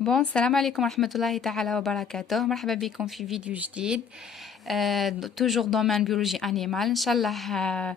السلام عليكم ورحمة الله تعالى وبركاته. مرحبا بكم في فيديو جديد. توجور دومين بيولوجي انيمال ان شاء الله.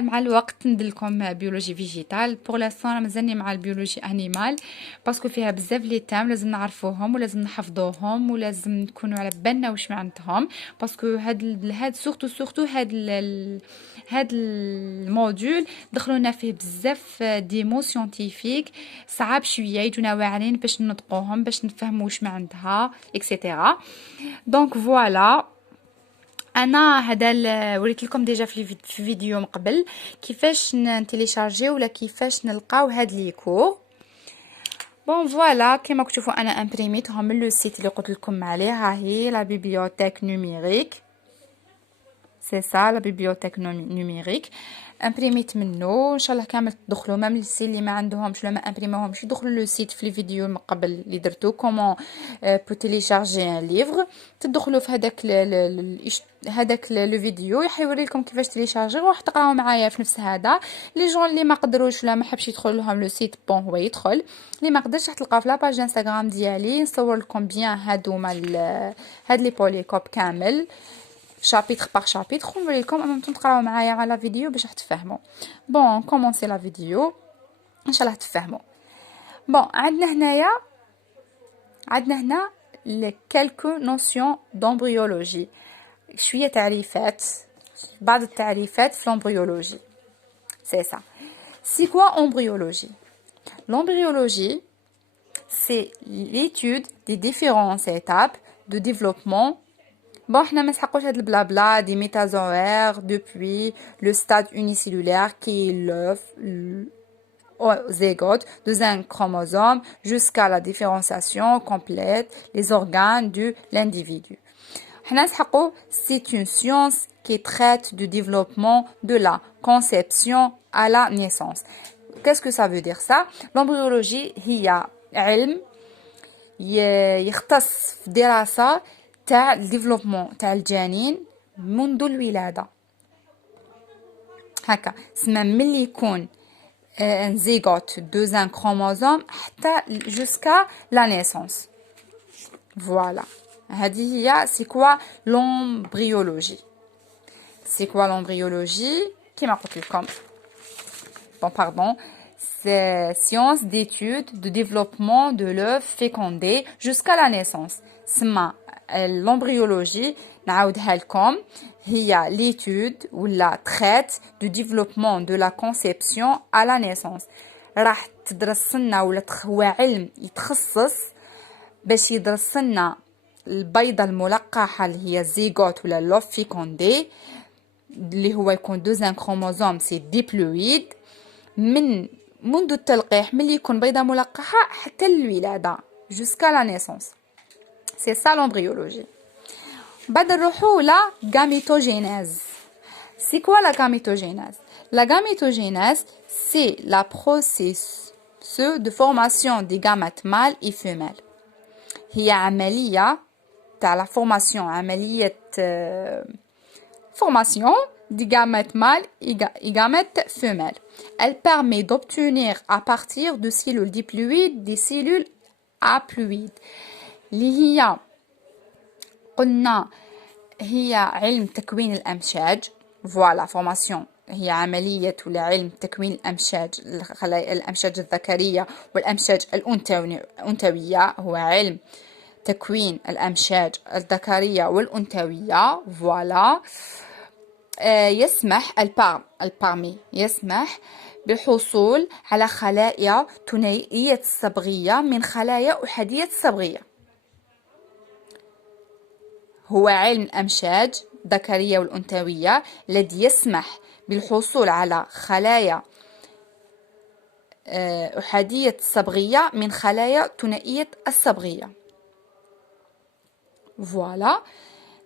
مع الوقت ندلكم بيولوجي فيجيتال. بور لانستون انا مازالني مع البيولوجي انيمال باسكو فيها بزاف لي تام لازم نعرفوهم ولازم نحفظوهم ولازم نكونوا على بالنا واش معناتهم، باسكو هاد سورتو هاد الموديول دخلونا فيه بزاف ديمو سيونتيفيك صعاب شويه، يجونا واعرين باش ننطقوهم باش نفهموا واش معناتها اكسيتيرا. دونك فوالا، انا وريت لكم ديجا في فيديو من قبل كيفاش نتيليشارجي ولا كيفاش نلقاو هاد لي كور. فوالا كيما كتشوفوا انا امبريميتهم من لو سيت اللي قلت لكم عليه. ها هي لا بيبليوتيك نوميريك، سي سا لا بيبليوتيك نوميريك. امبريميت منه ان شاء الله كامل تدخلوا، ميم السي اللي ما عندهمش ولا ما امبريموهمش يدخلوا لو سيت في الفيديو من قبل اللي درتو كومون بو تيليشارجي ان ليفر. تدخلوا في هذاك لو فيديو يحيوري لكم كيفاش تيليشارجي وراح تقراو معايا في نفس هذا. لي جون اللي ما قدروش ولا ما حبش يدخل لهم لو سيت بون هو يدخل، اللي ما قدرش راح تلقاو في لاباج انستغرام ديالي نصور لكم بيان هادوما هاد لي بوليكوب كامل شابيتر باغ شابيتر ونوري لكم اما تقراو معايا على فيديو باش راح تفهموا. كومونسي لا فيديو ان شاء الله تفهموا. عندنا هنا كالكو نوسيون دامبريولوجي، شويه تعريفات، بعض التعريفات في l'embryologie. C'est ça. C'est quoi embryologie? L'embryologie, c'est l'étude des différentes étapes de développement. احنا ما نسحقوش هاد البلابلا دي ميتازوير depuis le stade unicellulaire qui est l'œuf au zygote de un chromosome jusqu'à la différenciation complète les organes de l'individu. احنا نسحقو c'est une science qui traite du développement de la conception à la naissance. Qu'est-ce que ça veut dire ça? L'embryologie هي علم يختص في دراسة تاع الديفلوبمون تاع الجنين منذ الولادة. هكا سما ملي يكون ان زيغوت دو ان كروموزوم حتى جوسكا لا نيسونس. فوالا هذه هي سي كوا لومبريولوجي. سي كوا لومبريولوجي كيما قلت لكم c'est science d'étude de développement de l'œuf fécondé jusqu'à la naissance. سما l'embryologie نعاودها لكم هي l'étude ou la traite du développement de la conception à la naissance. راح تدرس لنا ولا هو علم يتخصص باش يدرس لنا البيضة الملقحة اللي هي الزيغوت ولا لوف فيكوندي اللي هو يكون دوزان كروموزوم سي ديبلويد منذ التلقيح ملي يكون بيضة ملقحة حتى الولادة jusqu'à la naissance. C'est ça l'embryologie. بعد نروحو لا gamétogénèse. C'est quoi la gamétogénèse? La gamétogénèse, c'est la processus de formation des gamètes mâles et femelles. هي عملية تاع la formation، عملية formation des gamètes mâles et gamètes femelles. Elle permet d'obtenir à partir de cellules diploïdes des cellules haploïdes. اللي هي قلنا هي علم تكوين الأمشاج. فوالا فورماسيون هي عملية ولا علم تكوين الأمشاج، الأمشاج الذكرية والأمشاج الأنثوية. هو علم تكوين الأمشاج الذكرية والأنثوية. فوالا يسمح يسمح بالحصول على خلايا ثنائية الصبغية من خلايا أحادية الصبغية. هو علم الأمشاج الذكرية والأنثوية الذي يسمح بالحصول على خلايا أحادية الصبغية من خلايا ثنائية الصبغية. Voilà,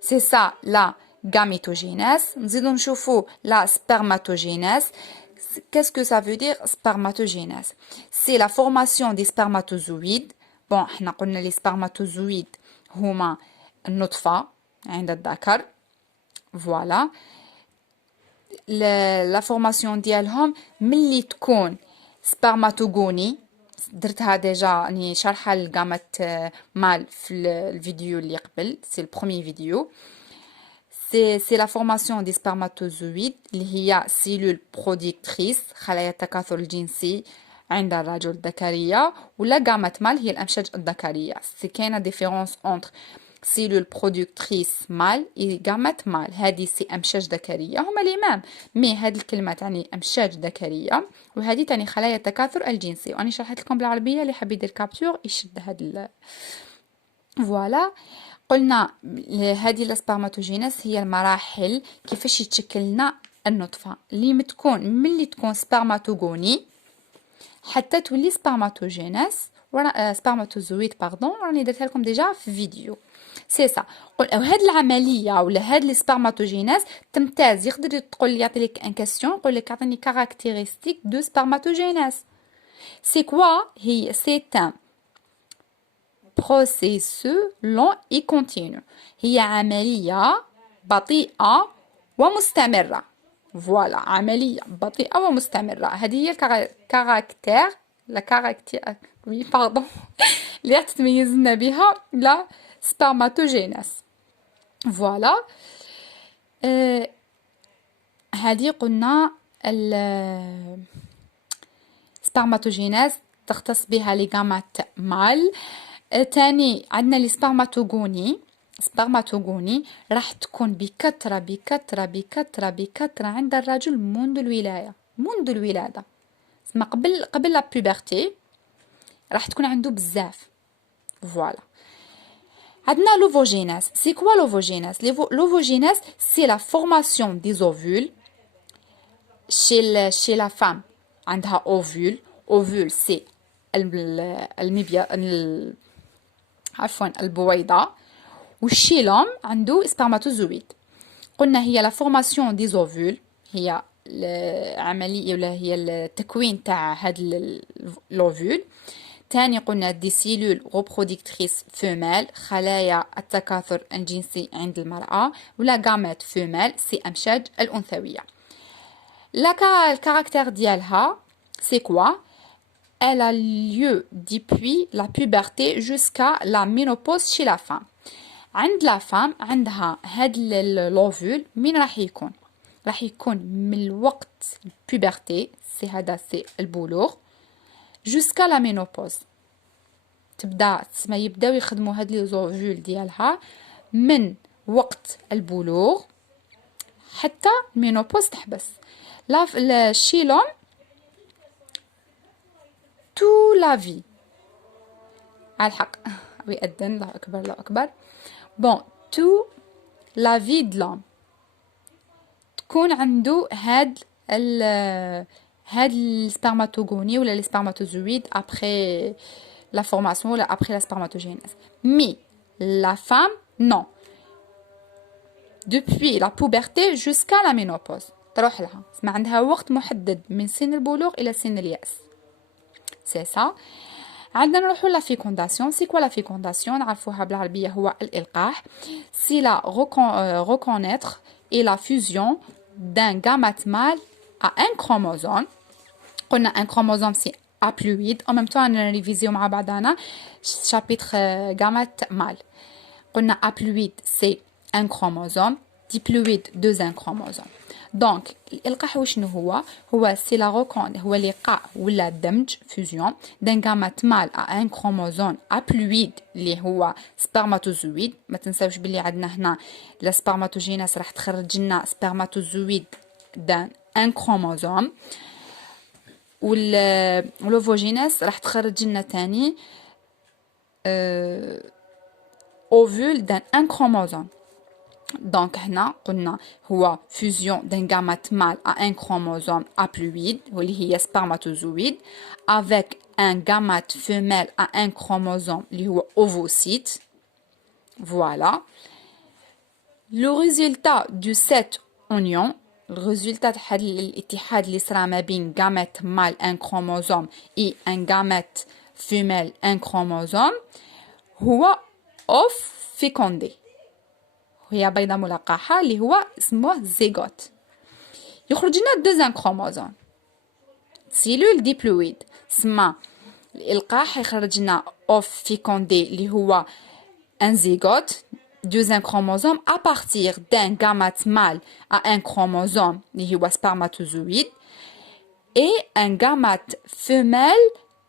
c'est ça la gamétogénèse. نزيدو نشوفو la spermatogénèse. Qu'est-ce que ça veut dire spermatogénèse? C'est la formation des spermatozoïdes. احنا قلنا les spermatozoïdes هما النطفة عند الذكر. Voilà. La formation ديالهم ملي تكون spermatogony درتها ديجا راني شارحه الجامات مال في الفيديو اللي قبل، سي البروميي فيديو. سي لا فورماسيون دي سبرماتوزويد اللي هي سيلول بروديكتريس، خلايا التكاثر الجنسي عند الرجل الذكريه، ولا جامات مال هي الامشاج الذكريه. سي كاينه ديفيرونس اونتر سيلول برودكتريس مال اي جامات مال. هذه سي امشاج ذكريه، هما لي مام، مي هذه الكلمه تعني امشاج ذكريه، وهذه تعني خلايا التكاثر الجنسي. واني شرحت لكم بالعربيه، اللي حاب يدير كابتور يشد هذا فوالا. قلنا هذه السبرماتوجينيس هي المراحل كيفاش يتشكل لنا النطفه، اللي متكون ملي تكون سبرماتوغوني حتى تولي سبرماتوجينيس سبرماتوزويد باردون، راني درتها لكم ديجا في فيديو. سي سا. هاد العمليه ولا هاد السبرماتوجينيس تمتاز. يقدر تقول لي يعطي لك ان كاستيون، يقول لك اعطيني كاركتيرستيك دو سبرماتوجينيس. سي كوا هي؟ سي ان بروسيسو لون اي كونتينيو، هي عمليه بطيئه ومستمره. فوالا، عمليه بطيئه ومستمره. هذه هي الكاركتير، لا كاركتير وي باردون اللي راح تميزنا بها لا سبرماتوجينيس. فوالا. هذه قلنا السبرماتوجينيس تختص بها لي جامات مال. تاني عندنا لي سبرماتوغوني. سبرماتوغوني راح تكون بكثرة بكثرة بكثرة بكثرة عند الرجل منذ الولاية، منذ الولادة. اسمها قبل لا بوبرتي راح تكون عنده بزاف. فوالا. عندنا لوفوجينيس. سي كوا لوفوجينيس؟ لوفوجينيس سي لا فورماسيون دي اوفول chez la femme. عندها اوفول. اوفول سي عفوا البويضة، والشي لوم عنده سبرماتوزويد. قلنا هي لا فورماسيون دي اوفول، هي العملية ولا هي التكوين تاع هاد الاوفول. تاني قلنا دي سيلول ريبرودكتريس فيميل، خلايا التكاثر الجنسي عند المرأة، ولا جامات فيميل سي أمشاج الأنثوية. الكاركتير ديالها سي كوا؟ Elle a lieu depuis la puberté jusqu'à la ménopause chez la femme. عند la femme عندها هاد l'ovule من راح يكون؟ راح يكون من وقت البوبرتي، سي هذا سي البلوغ، jusqu'à la ménopause. يبداو يخدموا هاد لي زوفول ديالها من وقت البلوغ حتى المينوبوز تحبس. الشيلوم تو لا في. على الحق ويأذن. الله اكبر الله اكبر. بون تو لا في دلام تكون عنده هاد السبرماتوغوني ولا لي سبرماتوزويد ابري لا فورماسيون ولا ابري لا سبرماتوجينيس. مي لا فام نو، depuis la puberté jusqu'à la ménopause تروح لها. ما عندها وقت محدد من سن البلوغ الى سن اليأس. سي سا. عندنا نروحوا لا فيكونداسيون. سي كوا لا فيكونداسيون؟ نعرفوها بالعربيه هو الالقاح. سي لا reconnaître et la fusion d'un gamète mâle à un chromosome. قلنا un chromosome c'est haploïde. en même temps نريفيزيو مع بعضنا chapitre gamète mâle. قلنا haploïde c'est un chromosome، diploïde deuxième chromosome. دونك الالقاح وشنو هو سي لا هو لقاء ولا دمج فيزيون دان غامات مال ا ان كروموزوم ابلويد اللي هو سبرماتوزويد. ما تنساوش بلي عندنا هنا لا سبرماتوجينيس راح تخرج لنا سبرماتوزويد دان ان كروموزوم، واللوفوجينيس راح تخرج لنا تاني اوفول دان ان كروموزوم. Donc, هنا قلنا هو fusion d'un gamète mâle à un chromosome haploïde واللي هي spermatozoïde avec un gamète femelle à un chromosome اللي هو ovocyte. Voilà. Le résultat de cette union، الريزولتا تاع الاتحاد اللي صرا ما بين gamète mâle un chromosome et un gamète femelle un chromosome هو اوف fécondé، هي بيضة ملقحة اللي هو اسمه زيغوت. يخرج لنا دوزيام كروموزوم سيلول ديبلويد، سما الإلقاح يخرج لنا اوف فيكوندي اللي هو un zygote, deuxième chromosome, à partir d'un gamète mâle à un chromosome, اللي هو spermatozoïde, et un gamète femelle,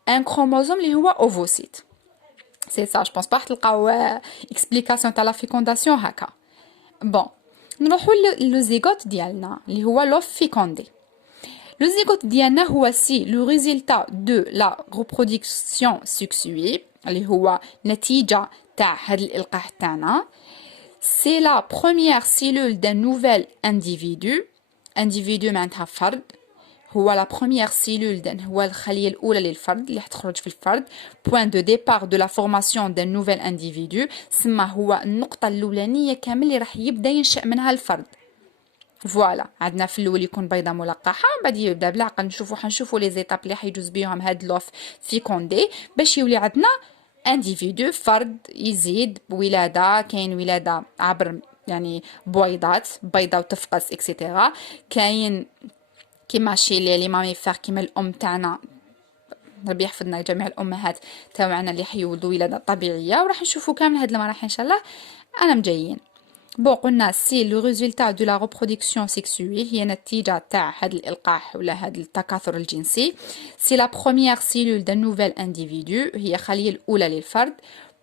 un chromosome اللي هو ovocyte. C'est ça, je pense pas تلقاو explication تاع la fécondation هكا. Bon, نروحو le zygote ديالنا اللي هو l'œuf fécondé. Le zygote ديالنا هو si le résultat de la reproduction sexuée اللي هو نتيجة تاع هاد الإلقاح تاعنا. C'est la première cellule d'un nouvel individu. individu معناتها فرد. هو la première cellule هو الخلية الأولى للفرد اللي حتخرج في الفرد. point de départ de la formation d'un nouvel individu. سما هو النقطة الأولانية كامل اللي راح يبدأ ينشأ منها الفرد. فوالا عندنا في الاول يكون بيضه ملقحه بعد يبدا بالعقل حنشوفوا لي زيتاب اللي حيجوز بيهم هاد لوف فيكوندي باش يولي عندنا انديفيدو فرد يزيد بولاده. كاين ولاده عبر يعني بويضات بيضه وتفقس اكسيتيرا. كاين كيما شي لي ماميفير كيما الام تاعنا ربي يحفظنا جميع الامهات تاعنا اللي حيولدوا ولاده طبيعيه وراح نشوفوا كامل هاد المراحل ان شاء الله انا مجايين. Bon, on a si le résultat de la reproduction sexuée هي نتيجة تاع هاد الإلقاح ولا هاد التكاثر الجنسي. C'est la première cellule d'un nouvel individu هي خلية الأولى للفرد.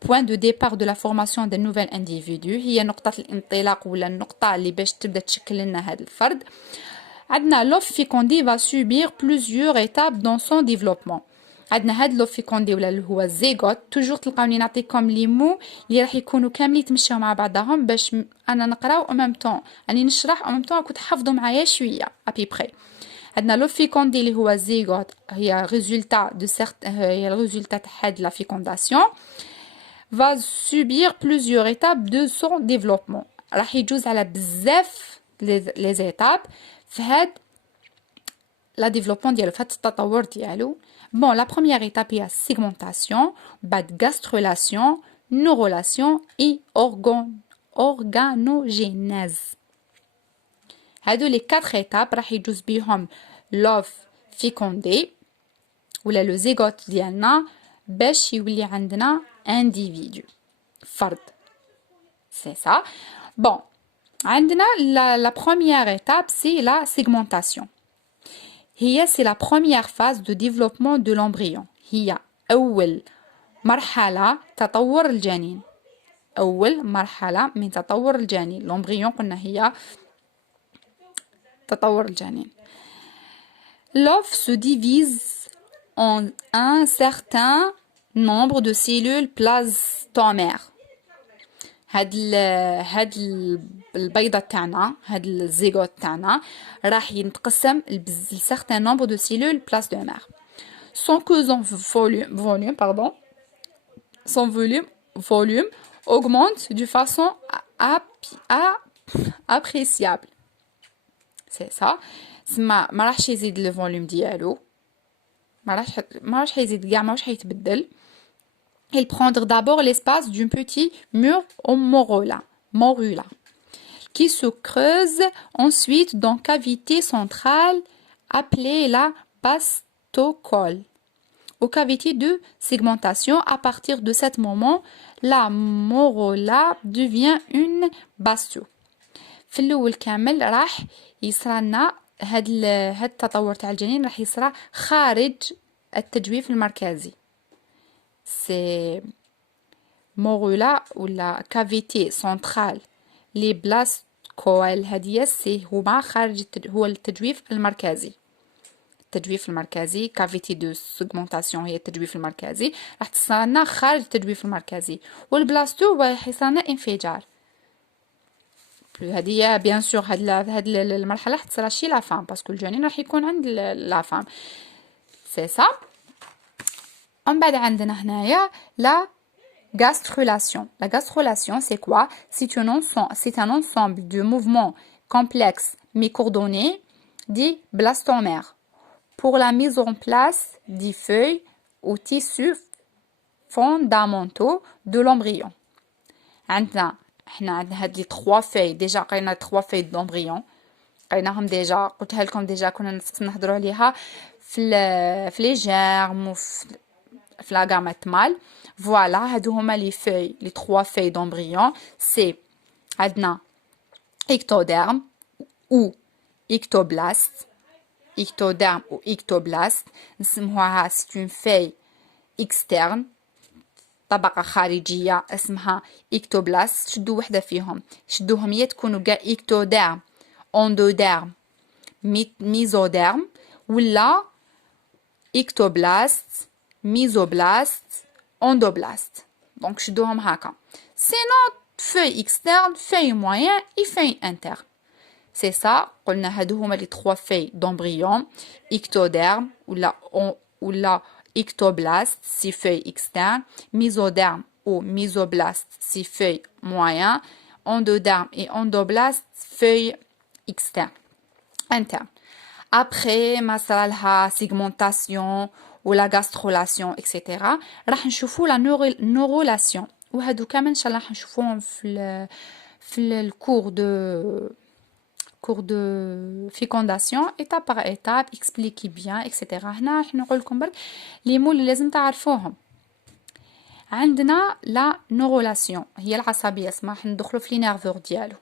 Point de départ de la formation d'un nouvel individu هي نقطة الانطلاق ولا النقطة اللي باش تبدأ تشكل لنا هاد الفرد. عندنا l'œuf fécondé va subir plusieurs étapes dans son développement. عندنا هاد لو فيكوندي ولا اللي هو الزيغوت توجور تلقاوني نعطيكم لي مو اللي راح يكونوا كاملين يتمشاو مع بعضهم باش انا نقراو او ميم طون اني نشرح او ميم طون راكم تحفظوا معايا شويه ابي بري. عندنا لو فيكوندي اللي هو الزيغوت هي ريزولتا دو سيرت هي الريزولتا تاع هاد لا فيكونداسيون va subir plusieurs étapes de son développement. راح يجوز على بزاف لي زيتاب في هاد لا ديفلوبمون ديالو في هاد التطور ديالو. Bon, la première étape est la segmentation, gastrulation, neurulation et organogénèse. هادو les 4 étapes راح يجوز بيهم l'œuf fécondé ولا le zygote ديالنا باش يولي عندنا individu فرد. C'est ça. Bon, عندنا la première étape c'est la segmentation. C'est la première phase de développement de l'embryon. هي أول مرحلة تطور الجنين. أول مرحلة من تطور الجنين. l'embryon قلنا هي تطور الجنين. L'œuf se divise en un certain nombre de cellules plastomères. هاد البيضة تاعنا هاد الزيغوت تاعنا راح يتقسم لسيغتان نومبر دو سيلول بلازمير. Son volume augmente de façon appréciable. C'est ça. ما راحش يزيد لو فوليوم ديالو ما راحش يزيد كاع ما راحش يتبدل. Il prendra d'abord l'espace d'un petit mur au morula, qui se creuse ensuite dans cavité centrale appelée la bastocole. Aux cavités de segmentation, à partir de ce moment, la morula devient une bastio. في الأول كامل راح يصرالنا هاد التطور تاع الجنين راح يصرى خارج التجويف المركزي. C'est morula ou la cavité centrale les blastocoles هذه هما خارج هو التجويف المركزي. التجويف المركزي cavité de segmentation هي التجويف المركزي راح تصرنا خارج التجويف المركزي. والبلاستو راح يصرنا انفجار. هذه بيان سور هاد المرحله راح تصرى شي لا فام باسكو الجنين راح يكون عند لا فام. سي سا. On بعد عندنا هنايا la gastrulation. La gastrulation, c'est quoi? C'est un ensemble de mouvements complexes mais coordonnés des blastomères pour la mise en place des feuilles ou tissus fondamentaux de l'embryon. عندنا هاد لي 3 feuilles déjà قرينا 3 feuilles d'embryon قريناهم déjà قلتها لكم déjà كنا نهضروا عليها في لي جيرم في la gamète mâle. Voilà, هادو هما les trois feuilles d'embryon. C'est عندنا ectoderme ou ectoblaste. Ectoderme ou ectoblaste. نسموها c'est une feuille externe. طبقة خارجية اسمها ectoblaste. شدوا وحدة فيهم. شدوهم يا تكونوا كاع ectoderme, endoderme, mesoderme ولا ectoblaste, mesoblast, endoblast. Donc شدوهم هكا. Sinon feuille externe, feuille moyen et feuille interne. C'est ça, قلنا هادو هما les trois feuilles d'embryon. Ectoderme ou la ectoblaste, c'est feuille externe. Mesoderme ou mesoblast, c'est feuille moyen. Endoderme et endoblaste, feuille externe. Interne. Après, مثلا لها segmentation ou la gastrulation, etc. راح نشوفوا la neurulation. وهادو كامل إن شاء الله راح نشوفوهم في الكور de fécondation étape par étape expliquer bien etc. هنا راح نقول لكم برك لي مول اللي لازم تعرفوهم. عندنا لا نورولاسيون هي العصبيه اسمها راح ندخلوا في لي نيرفور ديالو.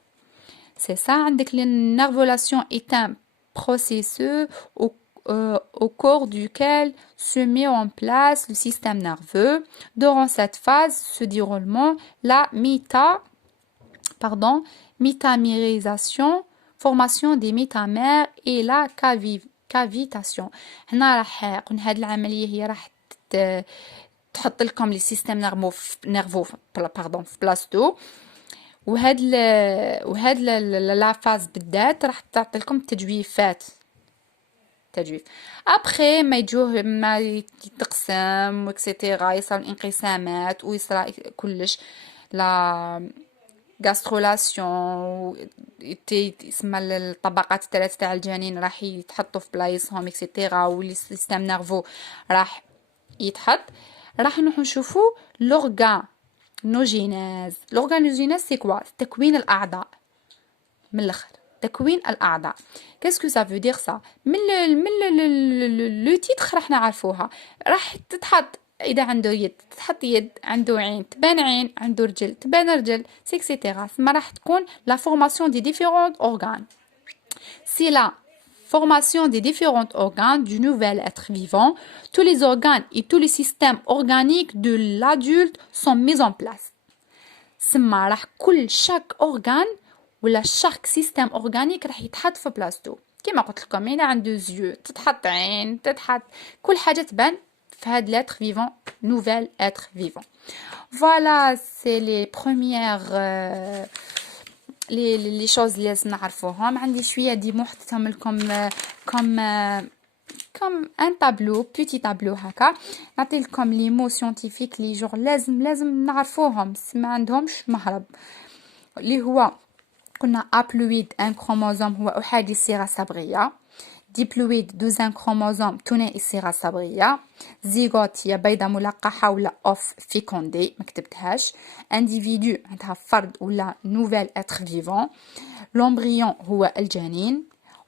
سي سا عندك لي نيرفولاسيون est un processus au cours duquel se met en place le système nerveux. Durant cette phase se déroulement la métamérisation, formation des métamères et la cavitation. هنا راح قلنا هذه العمليه هي راح تحط لكم لي سيستم نيرفو في بلاصتو. وهاد لا فاز بالذات راح تعطي لكم تجويف ابخي ما يجوه ما يتقسم اكسيتيرا يصير انقسامات ويصير كلش لا غاسترولاسيون تسمى الطبقات الثلاث تاع الجنين راح يتحطوا في بلايصهم اكسيتيرا واللي سيستم نيرفو راح يتحط. راح نشوفوا لورغانوجينيز سي كوا تكوين الاعضاء من الاخر تكوين الاعضاء. كاسكو سا فو دير سا من لو تيتر راح نعرفوها. راح تتحط اذا عنده يد تحط يد, عنده عين تبان عين, عنده رجل تبان رجل, سيكسيتيرا. ثم راح تكون لا فورماسيون دي ديفيرونت اورغان. سي لا formation des différents organes du nouvel être vivant. Tous les organes et tous les systèmes organiques de l'adulte sont mis en place. سما راح كل شاك organe ولا شاك سيستم اورغانيك راح يتحط في بلاصتو. كما قلت لكم هنا عنده زيو تتحط عين تتحط كل حاجه تبان في هاد l'être vivant, nouvel être vivant. Voilà, c'est les premières les choses اللي لازم نعرفوهم. عندي شويه ديمو حطيتهم لكم comme un tableau, petit tableau هكا. نعطي لكم لي مو سيانتيفيك لي جور لازم نعرفوهم ما عندهمش مهرب. اللي هو قلنا ابلويد ان كروموزوم هو احادي الصيغه الصبغيه. ديبلويد دوزان كروموزوم ثنائي الصيغه الصبغيه. زيغوت هي بيضه ملقحه ولا اوف فيكوندي ما كتبتهاش. انديفيدو عندها فرد ولا نوفيل اتر فيفون. لومبريون هو الجنين.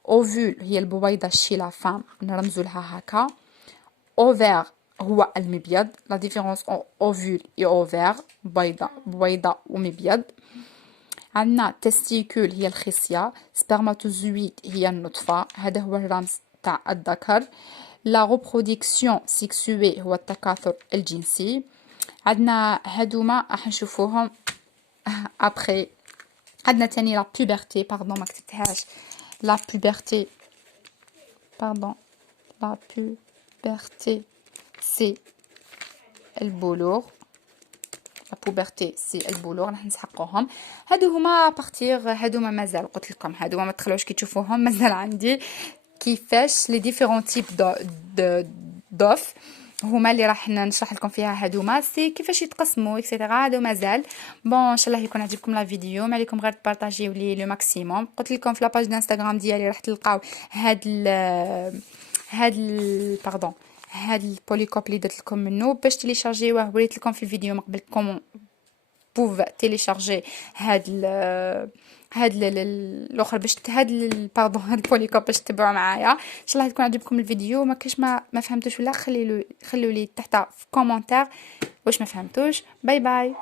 اوفول هي البويضه شي لا فام نرمزوا لها هكا. اوفير هو المبيض. لا ديفيرونس اوفول اي اوفير بويضه ومبيض. عندنا تستيكول هي الخصية. سبرماتوزويد هي النطفة هذا هو الرمز تاع الذكر. لا ريبرودكسيون سيكسوي هو التكاثر الجنسي. عندنا هادوما راح نشوفوهم ابخي. عندنا تاني لا بوبرتي باردون ما كتبتهاش. لا بوبرتي باردون لا بوبرتي سي البلوغ. لا بوبرتي سي البلوغ راح نسحقوهم. هادو هما بارتير هادوما مازال قلت لكم هادوما ما تخلوش كي تشوفوهم مازال عندي كيفاش لي ديفيرون تيب دوف هما اللي راح نشرح لكم فيها. هادوما سي كيفاش يتقسموا اكسيتيرا. هادو مازال بون ان شاء الله يكون عجبكم لا فيديو. ما عليكم غير تبارطاجيو لي لو ماكسيموم. قلت لكم في لاباج انستغرام ديالي راح تلقاو باردون هاد البوليكوب اللي درت لكم منه باش تيليشارجيوه. وريت لكم في الفيديو من قبل كومون بوف تيليشارجي هاد الاخر باش باردون هاد البوليكوب باش تتبعوا معايا. ان شاء الله تكون عجبكم الفيديو. ما كاش ما فهمتوش ولا خلوا لي تحت في كومونتير واش ما فهمتوش. باي باي.